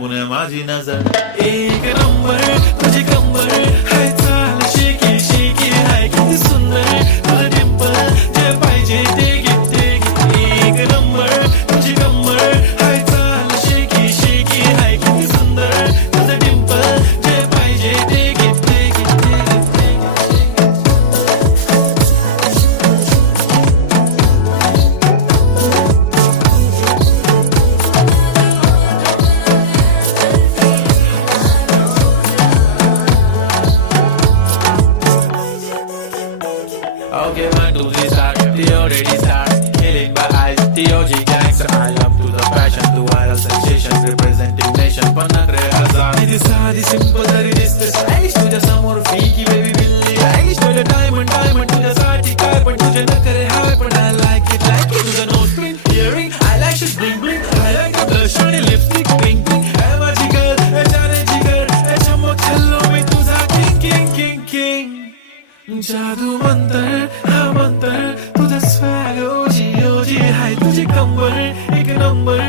लागून माझी नजर एक नंबर तुझी कंबर हाय चाल शेकी शेकी हाय किती सुंदर तुझं डिंपल जे पाहिजे ते घेते एक नंबर तुझी कंबर हाय चाल शेकी शेकी हाय किती सुंदर तुझं डिंपल जे पाहिजे ते घेते Okay, 1, 2, 3, start. The already start. Killing my eyes. The OG gangster. I up to the passion, to viral sensations, representing nation. Panakre hazar. It is साधी simple तरी दिसते stylish. तुझ्या समोर freaky baby Billie Eilish. तुझ्या diamond तुझ्यासाठी काय पण तुझे नखरे हाय पण I like it. तुझं nose ring, earring, eyelashes bling bling. I like the blush आणि lipstick pink pink. है माझी girl, है जाने जिगर, है चमक छल्लो मी तुझा king. जादू मंतर हा मंतर तुझा स्वॅग ओजी ओजी हाय तुझी कंबर एक नंबर